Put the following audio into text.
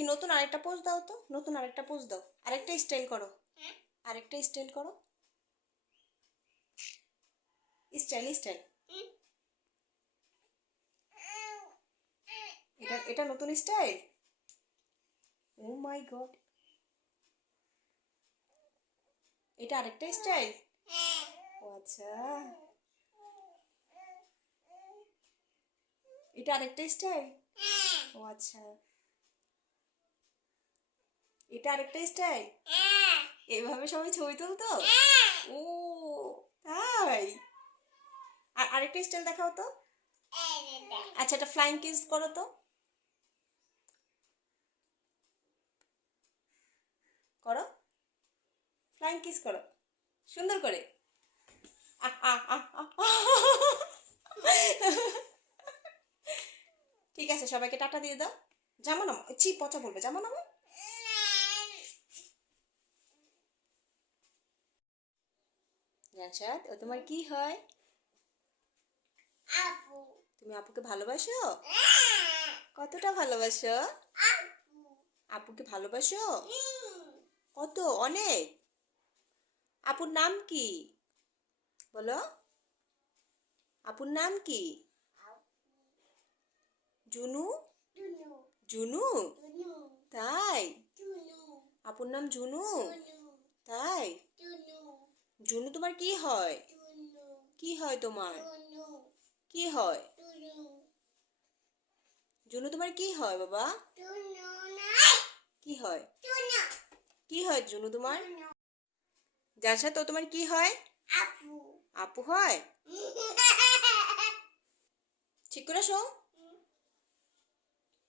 দেখি নতুন আরেকটা পোজ দাও তো। নতুন আরেকটা পোজ দাও। আরেকটা স্টাইল করো। হ্যাঁ? আরেকটা স্টাইল করো। স্টাইল স্টাইল এটা এটা নতুন স্টাইল ও মাই গড এটা আরেকটা স্টাইল হ্যাঁ। ও আচ্ছা। এটা আরেকটা স্টাইল হ্যাঁ। ও আচ্ছা। এটা আরেকটা স্টাইল হ্যাঁ। এইভাবে সবাই ছবি তুলতো? হ্যাঁ। ও তাই? আর আরেকটা স্টাইল দেখাও তো। আচ্ছা এটা ফ্লাইং কিস করো তো। করো। ফ্লাইং কিস করো। সুন্দর করে। ঠিক আছে সবাইকে টাটা দিয়ে দাও। জামা নামো ছি পচা বলবে। জামা নামো জানসাদ ও তোমার কি হয়? আপু। তুমি আপুকে ভালোবাসো? কতটা ভালোবাসো? আপুকে ভালোবাসো? কত? অনেক। আপুর নাম কি? বলো। আপুর নাম কি? জুনু? জুনু। তাই? আপুর নাম জুনু? তাই? জুনু তোমার কি হয়? কি হয় তোমার? কি হয়? জুনু তোমার কি হয় বাবা? কি হয়? কি হয় জুনু তোমার? জানসাদ তো তোমার কি হয়? আপু। আপু হয়? ঠিক করে শো